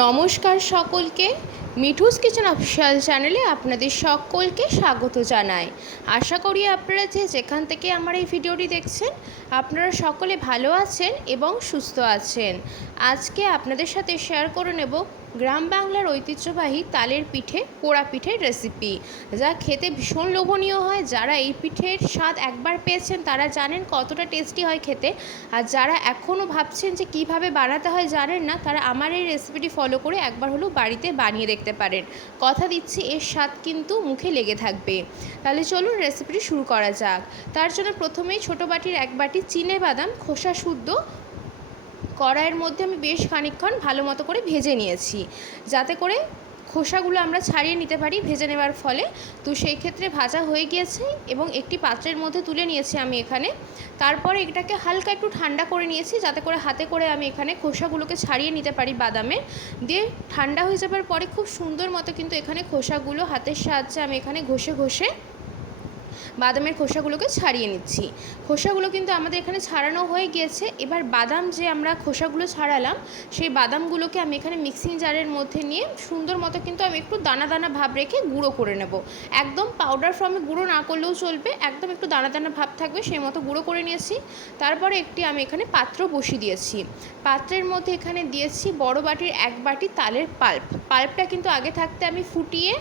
নমস্কার সকলকে, Mithu's kitchen official চ্যানেলে আপনাদের সকলকে স্বাগত জানাই। আশা করি আপনারা যেখান থেকে আমার এই ভিডিওটি দেখছেন আপনারা সকলে ভালো আছেন এবং সুস্থ আছেন। আজকে আপনাদের সাথে শেয়ার করে নেব গ্রাম বাংলার ঐতিহ্যবাহী তালের পিঠে, পোড়া পিঠের রেসিপি, যা খেতে ভীষণ লোভনীয় হয়। যারা এই পিঠের স্বাদ একবার পেয়েছেন তারা জানেন কতটা টেস্টি হয় খেতে, আর যারা এখনও ভাবছেন যে কীভাবে বানাতে হয় জানেন না, তারা আমার এই রেসিপিটি ফলো করে একবার হলেও বাড়িতে বানিয়ে দেখতে পারেন। কথা দিচ্ছি এর স্বাদ কিন্তু মুখে লেগে থাকবে। তাহলে চলুন রেসিপিটি শুরু করা যাক। তার জন্য প্রথমেই ছোটো বাটির 1 বাটি চিনেবাদাম খোসা শুদ্ধ কড়াইয়ের মধ্যে আমি বেশ খানিকক্ষণ ভালো মতো করে ভেজে নিয়েছি, যাতে করে খোসাগুলো আমরা ছাড়িয়ে নিতে পারি ভেজে নেওয়ার ফলে। তো সেই ক্ষেত্রে ভাজা হয়ে গিয়েছে এবং একটি পাত্রের মধ্যে তুলে নিয়েছি আমি এখানে। তারপরে এটাকে হালকা একটু ঠান্ডা করে নিয়েছি, যাতে করে হাতে করে আমি এখানে খোসাগুলোকে ছাড়িয়ে নিতে পারি বাদামের। দিয়ে ঠান্ডা হয়ে যাবার পরে খুব সুন্দর মতো কিন্তু এখানে খোসাগুলো হাতের সাহায্যে আমি এখানে ঘষে ঘষে বাদামের খোসাগুলোকে ছাড়িয়ে নিচ্ছি। খোসাগুলো কিন্তু আমাদের এখানে ছাড়ানো হয়ে গিয়েছে। এবার বাদাম যে আমরা খোসাগুলো ছাড়ালাম সেই বাদামগুলোকে আমি এখানে মিক্সিং জারের মধ্যে নিয়ে সুন্দর মতো কিন্তু আমি একটু দানা দানা ভাব রেখে গুঁড়ো করে নেব। একদম পাউডার ফর্মে গুঁড়ো না করলেও চলবে, একদম একটু দানা দানা ভাব থাকবে সেই মতো গুঁড়ো করে নিয়েছি। তারপরে একটি আমি এখানে পাত্র বসিয়ে দিয়েছি। পাত্রের মধ্যে এখানে দিয়েছি বড় বাটির 1 বাটি তালের পাল্পটা কিন্তু আগে থাকতে আমি ফুটিয়ে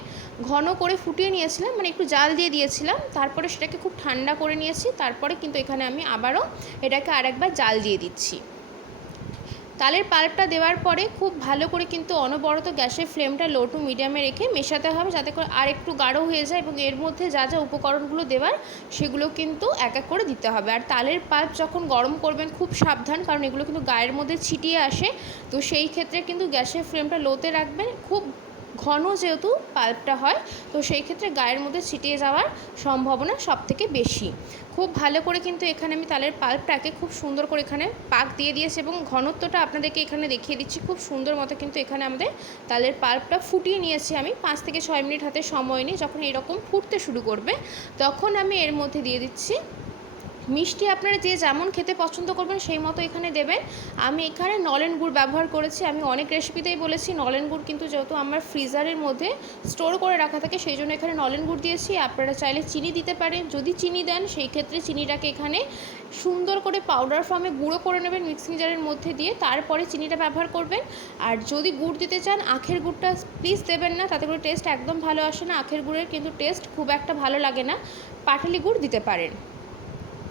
ঘন করে ফুটিয়ে নিয়েছিলাম, মানে একটু জাল দিয়ে দিয়েছিলাম। তারপরে সেটাকে খুব ঠান্ডা করে নিয়েছি। তারপরে কিন্তু এখানে আমি আবারও এটাকে আরেকবার জাল দিয়ে দিচ্ছি। তালের পাল্পটা দেওয়ার পরে খুব ভালো করে কিন্তু অনবরত গ্যাসের ফ্লেমটা লো টু মিডিয়ামে রেখে মেশাতে হবে, যাতে করে আর একটু গাঢ় হয়ে যায়। এবং এর মধ্যে যা যা উপকরণগুলো দেওয়ার সেগুলো কিন্তু এক এক করে দিতে হবে। আর তালের পাল্প যখন গরম করবেন খুব সাবধান, কারণ এগুলো কিন্তু গায়ের মধ্যে ছিটিয়ে আসে। তো সেই ক্ষেত্রে কিন্তু গ্যাসের ফ্লেমটা লোতে রাখবেন। খুব ঘন যেহেতু পাল্পটা হয়, তো সেই ক্ষেত্রে গায়ের মধ্যে ছিটিয়ে যাওয়ার সম্ভাবনা সবথেকে বেশি। খুব ভালো করে কিন্তু এখানে আমি তালের পাল্পটাকে খুব সুন্দর করে এখানে পাক দিয়ে দিয়েছি এবং ঘনত্বটা আপনাদেরকে এখানে দেখিয়ে দিচ্ছি। খুব সুন্দর মতো কিন্তু এখানে আমাদের তালের পাল্পটা ফুটিয়ে নিয়েছি আমি 5 থেকে 6 মিনিট হাতে সময় নিয়ে। যখন এরকম ফুটতে শুরু করবে তখন আমি এর মধ্যে দিয়ে দিচ্ছি মিষ্টি। আপনারা যে যেমন খেতে পছন্দ করবেন সেই মতো এখানে দেবেন। আমি এখানে নলেন গুড় ব্যবহার করেছি। আমি অনেক রেসিপিতেই বলেছি নলেন গুড় কিন্তু যেহেতু আমার ফ্রিজারের মধ্যে স্টোর করে রাখা থাকে সেই জন্য এখানে নলেন গুড় দিয়েছি। আপনারা চাইলে চিনি দিতে পারেন। যদি চিনি দেন সেই ক্ষেত্রে চিনিটাকে এখানে সুন্দর করে পাউডার ফর্মে গুঁড়ো করে নেবেন মিক্সিং জারের মধ্যে দিয়ে, তারপরে চিনিটা ব্যবহার করবেন। আর যদি গুড় দিতে চান আখের গুড়টা প্লিজ দেবেন না, তাতে করে টেস্ট একদম ভালো আসে না। আখের গুড়ের কিন্তু টেস্ট খুব একটা ভালো লাগে না। পাটালি গুড় দিতে পারেন।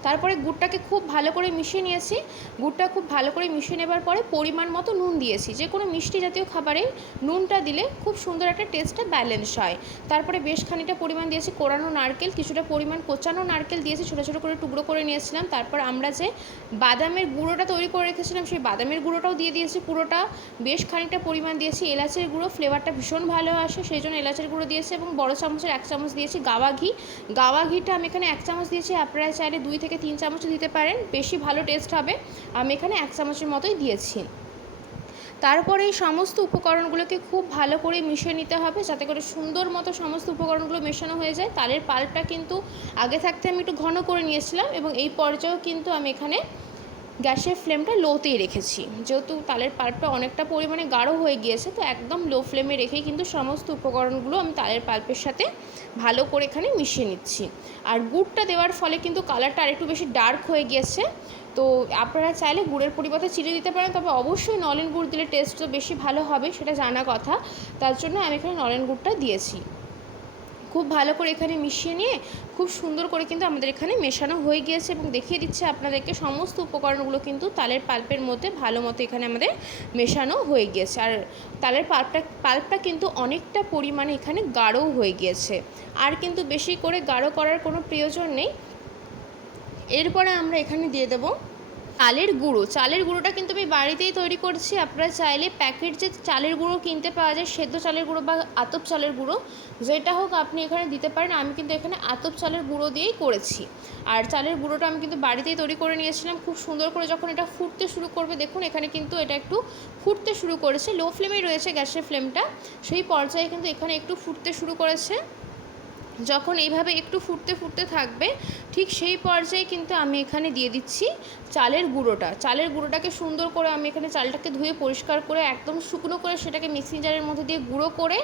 তারপরে গুড়টাকে খুব ভালো করে মিশিয়ে নিয়েছি। গুড়টা খুব ভালো করে মিশিয়ে নেবার পরে পরিমাণ মতো নুন দিয়েছি। যে কোনো মিষ্টি জাতীয় খাবারে নুনটা দিলে খুব সুন্দর একটা টেস্টটা ব্যালেন্স হয়। তারপরে বেশ খানিকটা পরিমাণ দিয়েছি কোরানো নারকেল, কিছুটা পরিমাণ কোচানো নারকেল দিয়েছি, ছোটো ছোটো করে টুকরো করে নিয়েছিলাম। তারপর আমরা যে বাদামের গুঁড়োটা তৈরি করে রেখেছিলাম সেই বাদামের গুঁড়োটাও দিয়ে দিয়েছি পুরোটা। বেশ খানিকটা পরিমাণ দিয়েছি এলাচের গুঁড়ো, ফ্লেভারটা ভীষণ ভালো আসে সেই জন্য এলাচের গুঁড়ো দিয়েছি। এবং বড় চামচের 1 চামচ দিয়েছি গাওয়া ঘি। গাওয়া ঘিটা আমি এখানে 1 চামচ দিয়েছি, আপনারা চাইলে 2 থেকে 3 চামচ দিতে পারেন, বেশি ভালো টেস্ট হবে। আমি এখানে 1 চামচের মতোই দিয়েছি। তারপরে এই সমস্ত উপকরণগুলোকে খুব ভালো করে মিশিয়ে নিতে হবে, যাতে করে সুন্দর মতো সমস্ত উপকরণগুলো মেশানো হয়ে যায়। তালের পাল্পটা কিন্তু আগে থাকতে আমি একটু ঘন করে নিয়েছিলাম এবং এই পর্যায়েও কিন্তু আমি এখানে গ্যাসের ফ্লেমটা লোতেই রেখেছি। যেহেতু তালের পাল্পটা অনেকটা পরিমাণে গাঢ় হয়ে গিয়েছে, তো একদম লো ফ্লেমে রেখেই কিন্তু সমস্ত উপকরণগুলো আমি তালের পাল্পের সাথে ভালো করে এখানে মিশিয়ে নিচ্ছি। আর গুড়টা দেওয়ার ফলে কিন্তু কালারটা আরেকটু বেশি ডার্ক হয়ে গিয়েছে। তো আপনারা চাইলে গুড়ের পরিবর্তে চিনি দিতে পারেন, তবে অবশ্যই নলেন গুড় দিলে টেস্ট তো বেশি ভালো হবে, সেটা জানা কথা। তার জন্য আমি এখানে নলেন গুড়টা দিয়েছি। খুব ভালো করে এখানে মিশিয়ে নিয়ে খুব সুন্দর করে কিন্তু আমাদের এখানে মেশানো হয়ে গিয়েছে এবং দেখিয়ে দিচ্ছে আপনাদেরকে সমস্ত উপকরণগুলো কিন্তু তালের পাল্পের মধ্যে ভালো মতো এখানে আমাদের মেশানো হয়ে গিয়েছে। আর তালের পাল্পটা কিন্তু অনেকটা পরিমাণে এখানে গাঢ়ও হয়ে গিয়েছে, আর কিন্তু বেশি করে গাঢ় করার কোনো প্রয়োজন নেই। এরপরে আমরা এখানে দিয়ে দেবো চালের গুঁড়ো। চালের গুঁড়োটা কিন্তু আমি বাড়িতেই তৈরি করছি। আপনারা চাইলে প্যাকেট যে চালের গুঁড়ো কিনতে পাওয়া যায়, সেদ্ধ চালের গুঁড়ো বা আতপ চালের গুঁড়ো যেটা হোক আপনি এখানে দিতে পারেন। আমি কিন্তু এখানে আতপ চালের গুঁড়ো দিয়েই করেছি। আর চালের গুঁড়োটা আমি কিন্তু বাড়িতেই তৈরি করে নিয়েছিলাম। খুব সুন্দর করে যখন এটা ফুটতে শুরু করবে, দেখুন এখানে কিন্তু এটা একটু ফুটতে শুরু করেছে, লো ফ্লেমেই রয়েছে গ্যাসের ফ্লেমটা। সেই পর্যায়ে কিন্তু এখানে একটু ফুটতে শুরু করেছে। যখন এইভাবে একটু ফুটতে ফুটতে থাকবে ঠিক সেই পর্যায়ে কিন্তু আমি এখানে দিয়ে দিচ্ছি চালের গুঁড়োটা। চালের গুঁড়োটাকে সুন্দর করে আমি এখানে চালটাকে ধুয়ে পরিষ্কার করে একদম শুকনো করে সেটাকে মিক্সিং জারের মধ্যে দিয়ে গুঁড়ো করে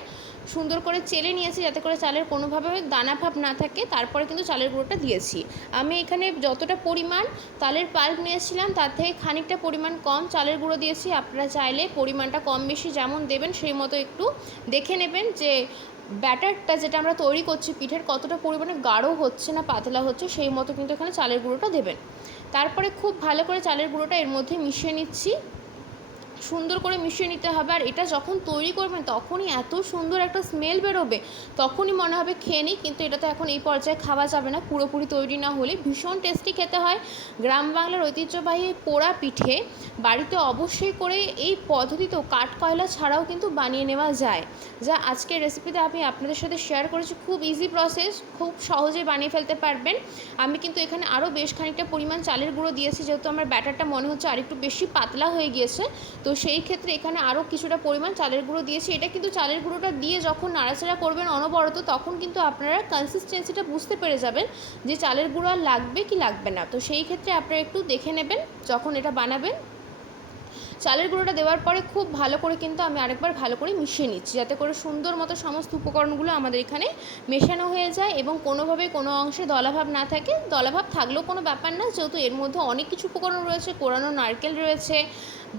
সুন্দর করে চেলে নিয়েছি যাতে করে চালের কোনোভাবে দানা ভাব না থাকে। তারপরে কিন্তু চালের গুঁড়োটা দিয়েছি। আমি এখানে যতটা পরিমাণ তালের পাল্প নিয়েছিলাম তার থেকে খানিকটা পরিমাণ কম চালের গুঁড়ো দিয়েছি। আপনারা চাইলে পরিমাণটা কম বেশি যেমন দেবেন সেই মতো একটু দেখে নেবেন যে ব্যাটারটা যেটা আমরা তৈরি করছি পিঠের কতটা পরিমাণে গাঢ় হচ্ছে না পাতলা হচ্ছে, সেই মতো কিন্তু এখানে চালের গুঁড়োটা দেবেন। তারপরে খুব ভালো করে চালের গুঁড়োটা এর মধ্যে মিশিয়ে নিচ্ছি। সুন্দর করে মিশিয়ে নিতে হবে। আর এটা যখন তৈরি করবেন তখনই এত সুন্দর একটা স্মেল বেরোবে, তখনই মনে হবে খেয়ে নিই। কিন্তু এটা তো এখন এই পর্যায়ে খাওয়া যাবে না, পুরোপুরি তৈরি না হলে। ভীষণ টেস্টি খেতে হয়। গ্রাম বাংলার ঐতিহ্যবাহী পোড়া পিঠে বাড়িতে অবশ্যই করে এই পদ্ধতিতেও কাঠকয়লা ছাড়াও কিন্তু বানিয়ে নেওয়া যায়, যা আজকের রেসিপিতে আমি আপনাদের সাথে শেয়ার করেছি। খুব ইজি প্রসেস, খুব সহজেই বানিয়ে ফেলতে পারবেন। আমি কিন্তু এখানে আরও বেশ খানিকটা পরিমাণ চালের গুঁড়ো দিয়েছি, যেহেতু আমার ব্যাটারটা মনে হচ্ছে আরেকটু বেশি পাতলা হয়ে গিয়েছে, তো সেই ক্ষেত্রে এখানে আরও কিছুটা পরিমাণ চালের গুঁড়ো দিয়েছি। এটা কিন্তু চালের গুঁড়োটা দিয়ে যখন নাড়াচাড়া করবেন অনবরত, তখন কিন্তু আপনারা কনসিস্টেন্সিটা বুঝতে পেরে যাবেন যে চালের গুঁড়ো আর লাগবে কি লাগবে না। তো সেই ক্ষেত্রে আপনারা একটু দেখে নেবেন যখন এটা বানাবেন। চালের গুঁড়োটা দেওয়ার পরে খুব ভালো করে কিন্তু আমি আরেকবার ভালো করে মিশিয়ে নিচ্ছি, যাতে করে সুন্দর মতো সমস্ত উপকরণগুলো আমাদের এখানে মেশানো হয়ে যায় এবং কোনোভাবে কোনো অংশে দলাভাব না থাকে। দলাভাব থাকলেও কোনো ব্যাপার না, যেহেতু এর মধ্যে অনেক কিছু উপকরণ রয়েছে। কোরানো নারকেল রয়েছে,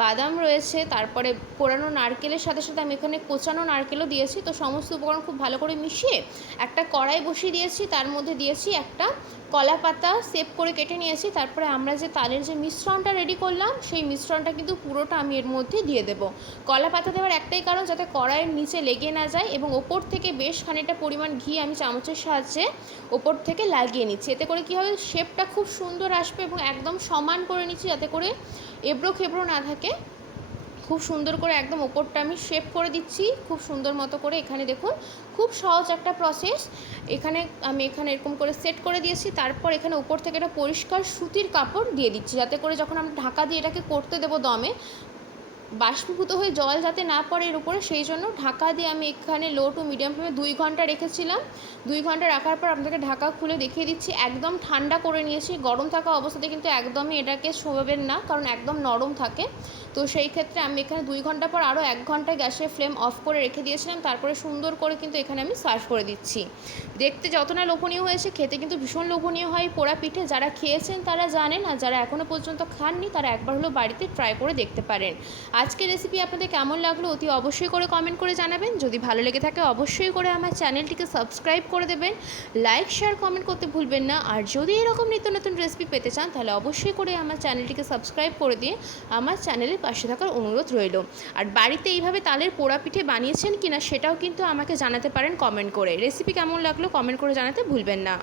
বাদাম রয়েছে, তারপরে কোরানো নারকেলের সাথে সাথে আমি এখানে কোচানো নারকেলও দিয়েছি। তো সমস্ত উপকরণ খুব ভালো করে মিশিয়ে একটা কড়াই বসিয়ে দিয়েছি, তার মধ্যে দিয়েছি একটা কলা পাতা সেপ করে কেটে নিয়েছি। তারপরে আমরা যে তালের যে মিশ্রণটা রেডি করলাম সেই মিশ্রণটা কিন্তু পুরোটা আমি এর মধ্যে দিয়ে দেব। কলা পাতা দেওয়ার একটাই কারণ, যাতে কড়াইয়ের নিচে লেগে না যায়, এবং ওপর থেকে বেশ খানিকটা পরিমাণ ঘি আমি চামচের সাহায্যে ওপর থেকে লাগিয়ে নিচ্ছি। এতে করে কী হবে, শেপটা খুব সুন্দর আসবে এবং একদম সমান করে নিচ্ছি যাতে করে এবড়ো খেবড়ো না থাকে। খুব সুন্দর করে একদম ওপরটা আমি শেপ করে দিচ্ছি খুব সুন্দর মতো করে। এখানে দেখুন খুব সহজ একটা প্রসেস। এখানে আমি এরকম করে সেট করে দিয়েছি। তারপর এখানে উপর থেকে একটা পরিষ্কার সুতির কাপড় দিয়ে দিচ্ছি, যাতে করে যখন আমরা ঢাকা দিয়ে এটাকে করতে দেবো দমে, বাষ্পীভূত হয়ে জল যাতে না পড়ে এর উপরে, সেই জন্য ঢাকা দিয়ে আমি এখানে লো টু মিডিয়াম ফ্লেমে 2 ঘন্টা রেখেছিলাম। 2 ঘন্টা রাখার পর আপনাকে ঢাকা খুলে দেখিয়ে দিচ্ছি। একদম ঠান্ডা করে নিয়েছি। গরম থাকা অবস্থাতে কিন্তু একদমই এটাকে শোভাবেন না, কারণ একদম নরম থাকে। তো সেই ক্ষেত্রে আমি এখানে 2 ঘন্টা পর আরও 1 ঘন্টা গ্যাসের ফ্লেম অফ করে রেখে দিয়েছিলাম। তারপরে সুন্দর করে কিন্তু এখানে আমি সার্ভ করে দিচ্ছি। দেখতে যত না লোভনীয় হয়েছে, খেতে কিন্তু ভীষণ লোভনীয় হয় পোড়া পিঠে। যারা খেয়েছেন তারা জানেন, আর যারা এখনও পর্যন্ত খাননি তারা একবার হলেও বাড়িতে ট্রাই করে দেখতে পারেন। আজকের রেসিপি আপনাদের কেমন লাগলো অতি অবশ্যই করে কমেন্ট করে জানাবেন। যদি ভালো লেগে থাকে অবশ্যই করে আমার চ্যানেলটিকে সাবস্ক্রাইব করে দেবেন। লাইক শেয়ার কমেন্ট করতে ভুলবেন না। আর যদি এরকম নিত্য নতুন রেসিপি পেতে চান তাহলে অবশ্যই করে আমার চ্যানেলটিকে সাবস্ক্রাইব করে দিয়ে আমার চ্যানেলের পাশে থাকার অনুরোধ রইল। আর বাড়িতে এইভাবে তালের পোড়া পিঠে বানিয়েছেন কিনা সেটাও কিন্তু আমাকে জানাতে পারেন কমেন্ট করে। রেসিপি কেমন লাগলো কমেন্ট করে জানাতে ভুলবেন না।